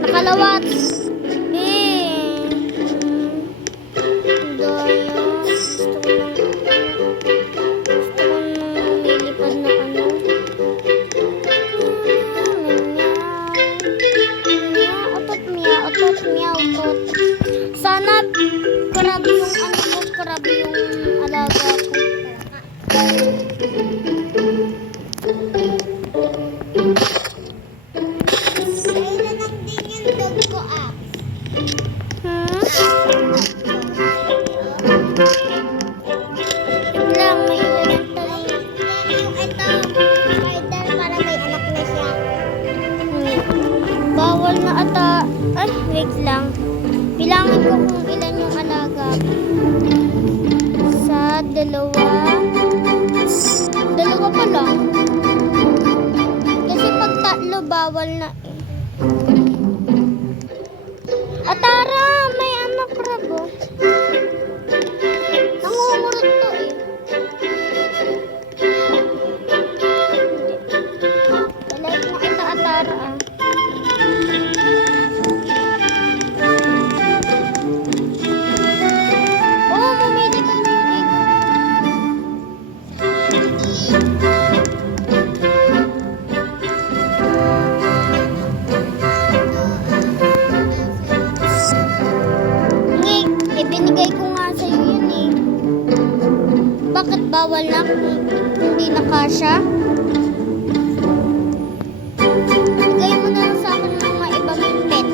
Nakalawat. Daya. Gusto ko nang lumilipad na ano. Meow, otot, meow, otot. Sana crab yung ano ko, crab yung alaga ko. Kailan lang din yung dog ko up. Wait lang, may ibenta lang. Yung ito, spider, para may anak na siya. Bawal na ata. Ay, wait lang. Bilangin ko kung ilan yung alaga ko. Sa dalawa. Dalawa pa lang. Kasi pag tatlo, bawal na eh. Atara, may anak rabo. Nangungurot to eh. Like na kita, Atara ah. Oh, mamili ka na yung iba. Ngik, ibinigay ko nga sa'yo yun eh. Bakit bawal na kung hindi na kasya? Bigay mo na lang sa akin ng mga ibang pet.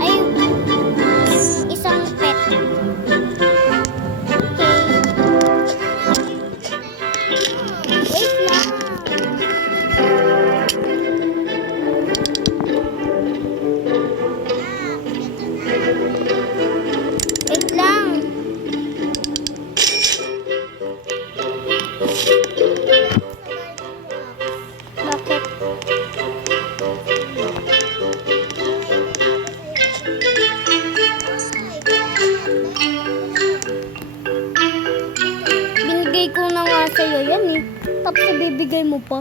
Ay, isang pet. Okay. Wait lang. Wait lang. Bakit? Binigay ko na nga sa'yo yan eh. Tapos ibibigay mo pa.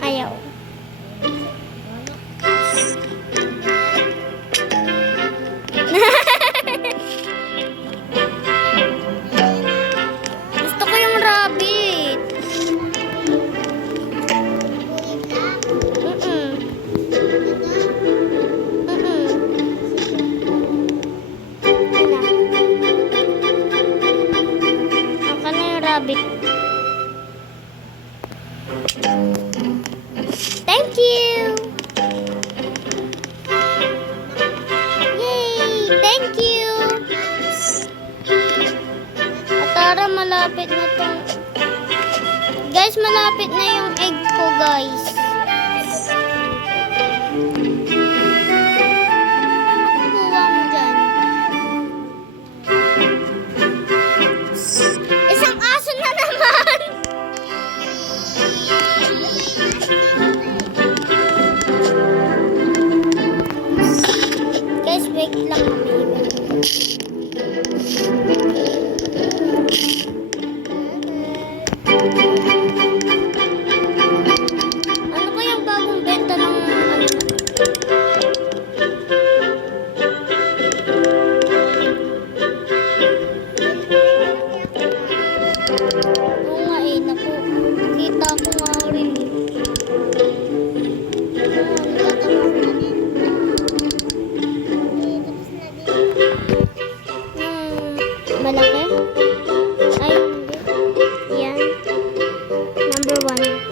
Ayaw. Gusto ko yung rabbit. Mm-mm. Mm-mm. Wala. Aka na yung rabbit. Thank you! Yay! Thank you! Atara, malapit na tong... Guys, malapit na yung egg ko, guys. Kuha mo dyan. Isang aso na naman! Guys, wait lang kami. Oo nga eh, naku. Nakita ko nga rin eh. Oo, natatama ko. Tapos na din. Malaki? Ay, hindi. Yan. Number 1.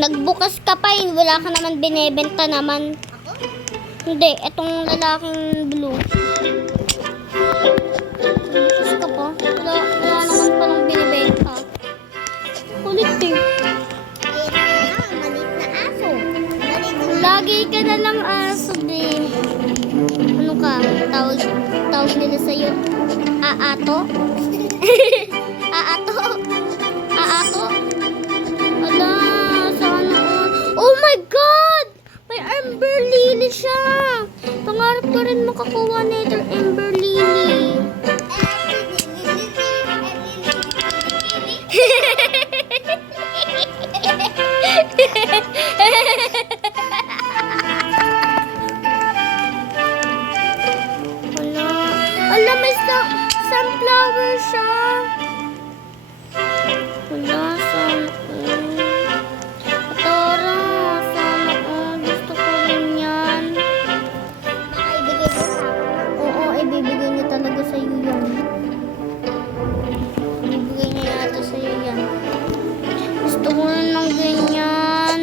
Nagbukas ka pa eh. Wala ka naman binebenta naman. Ako? Hindi, etong lalaking blue. Bukas ka pa. Wala naman palang binibenta. Kulit eh. Ayun na, maliit na aso. Maliit na Lagi ka na lang aso, be. Ano ka? Tawag nila sa'yo? Aato? Aato? Aato? Ala, sana all. Oh my God! May Amber Lily siya! Pangarap ko rin makakuha na itong Amber Lily. Ala, ala may sunflower siya. Wala, sana all. Tara, sana all. Gusto ko rin yan. Baka ibigay ko sa akin. Oo, ibibigay niya talaga sa iyo yan. Ibibigay niya yata sa iyo yan. Gusto ko rin ng ganyan.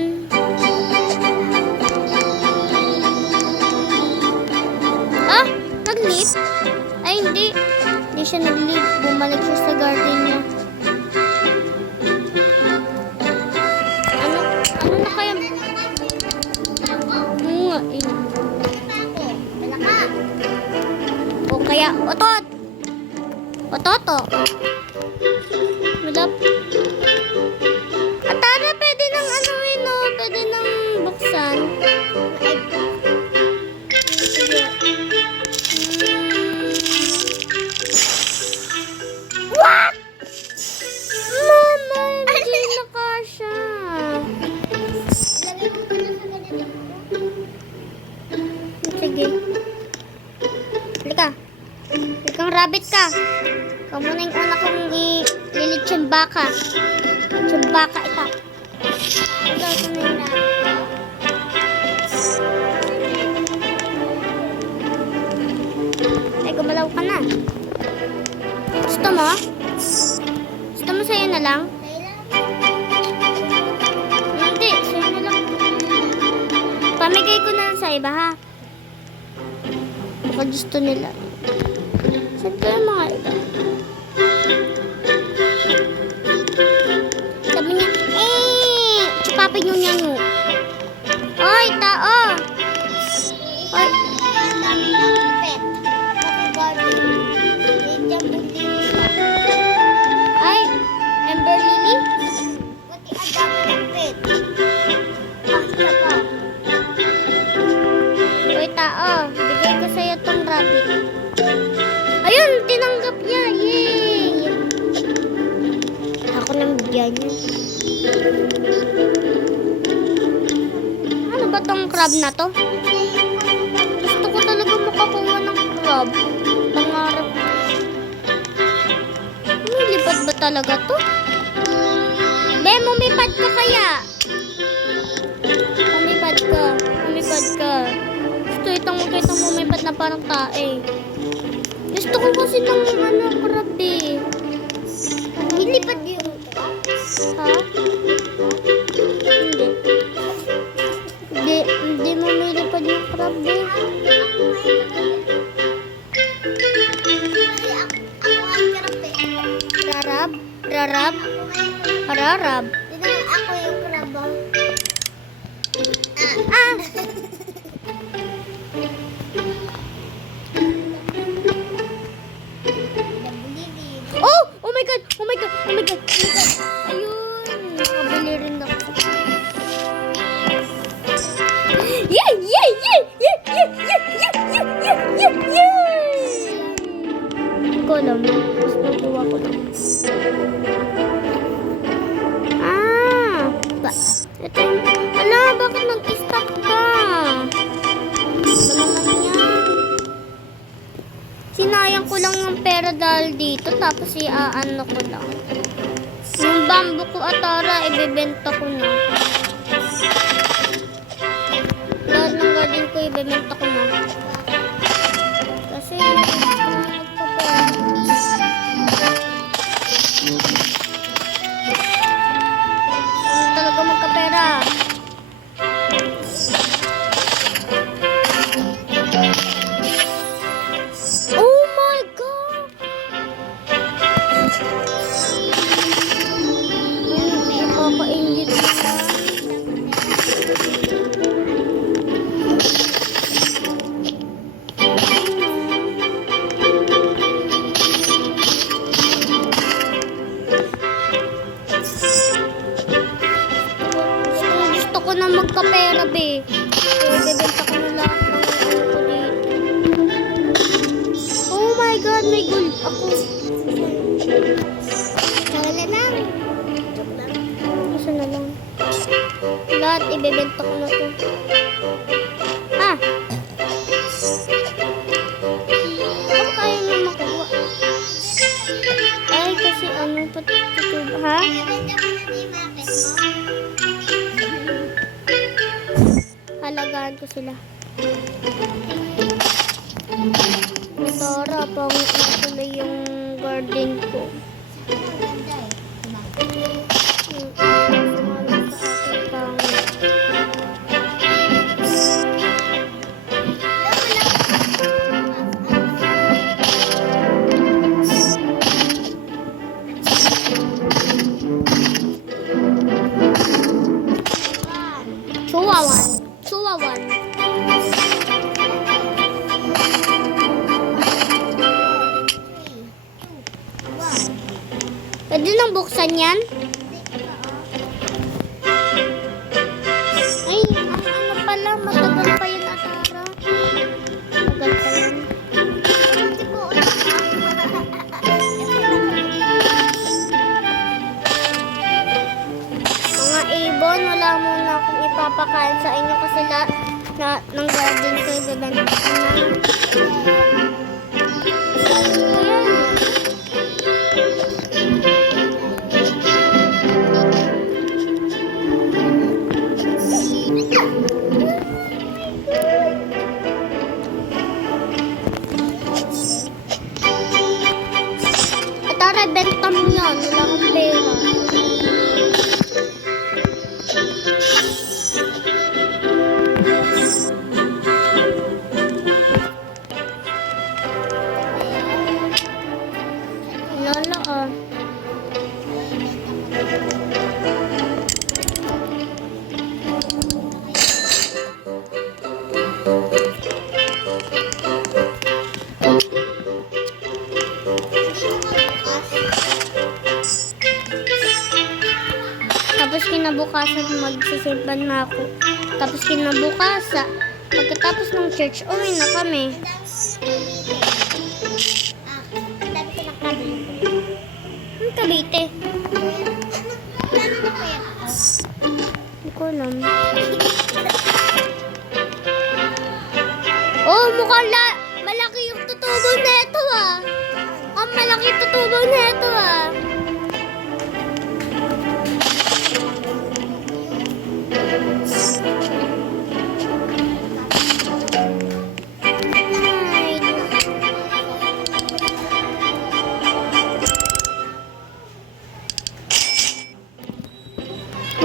Ah! Nag-leave? Ay, hindi. Hindi siya nag-leave. Bumalik siya sa garden niya. Ano na kaya? Oo nga eh. Ako, wala ka. O kaya, otot! Ototo! Wala. At tara, pwede nang ano eh, no? Pwede nang buksan. Sige. What? Mama, hindi na kasha. Ilagay ko na sa ganito. Sige. Halika. Halikang rabbit ka. Ikaw muna yung una kong lilit baka. Baka ito. Ito, ito na yun. Ay, gumalaw ka na. Gusto mo? Gusto mo sa'yo na lang? Hindi, sa'yo na lang. Pamigay ko na lang sa iba, ha? Baka gusto nila. Saan ko yung mga iba? Sabi niya, chupapin nyo niya nyo. Oy, tao! Oy, Ang dami ng pet. Sa garden. Medyo malinis na. ay, Amber Lily? Pati ang dami ng pet. Basta pa. Oy, tao, bigay ko sa'yo tong rabbit. Ayun, tinanggap niya. Yay! Ako nang bigyan niya. Ano ba tong crab na to? Gusto ko talaga makakuha ng crab. Pangarap. Lumilipad ba talaga to? Be, lumipad ka kaya? Lumipad ka. Lumipad ka. Gusto itong lumipad na parang tae. Gusto ko kasi ng crab eh. Nilipad yun. Ha? Hindi. Hindi mo nilipad yung crab eh. Kasi ako ang karap eh. Rarab? Rarab? Rarab? Dito ako yung krabo. Ah! Oh! Oh my God! Oh my God! Oh my God! Oh my God! Ayun! Nakabili rin ako. Yay! Yay! Yay! Yay! Yay! Yay! Yay! Yay! Yay! Yay! Hindi ko alam. Basta nakuha ko lang. dahil dito, tapos iaano ko lang. Yung bamboo ko, Atara, ibebenta ko na. Lahat ng garden ko, ibebenta ko na. Kasi, talaga magkapera. Oh my God! Nakakaingit naman. Gusto ko na magkapera, be. Kaya bebenta ko na lahat ng ano ko dito. Oh my God, may gold ako. Wala lang. Joke lang. Isa na lang. Lahat ibebenta ko na to. Ah! Ano kaya na makuha? Ay, kasi ano, patutub. Ha? Nabenta mo na yung market mo? Halagaan ko sila. Natara, pang tuloy yung garden ko. Ang ganda eh. Diba? Sumalo sa akin pang... Chuawan. Chuawan. Pwede nang buksan yan? Ay, ang ano pala, matagal pa yun, Atara. Matagal pa yun. Mga ibon, wala muna akong ipapakain sa inyo kasi ng garden ko, ibebenta ko na. Atara, benta mo yan. Wala akong pera. Lala ah. Tapos kinabukasan magsisimpan na ako. Tapos kinabukasan, pagkatapos ng church, uwi na kami. Ang Cavite. Hindi ko alam. Oh, mukhang malaki yung tutubo na ito ah. Ang malaki tutubo na ito ah.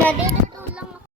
Nadito lang ako.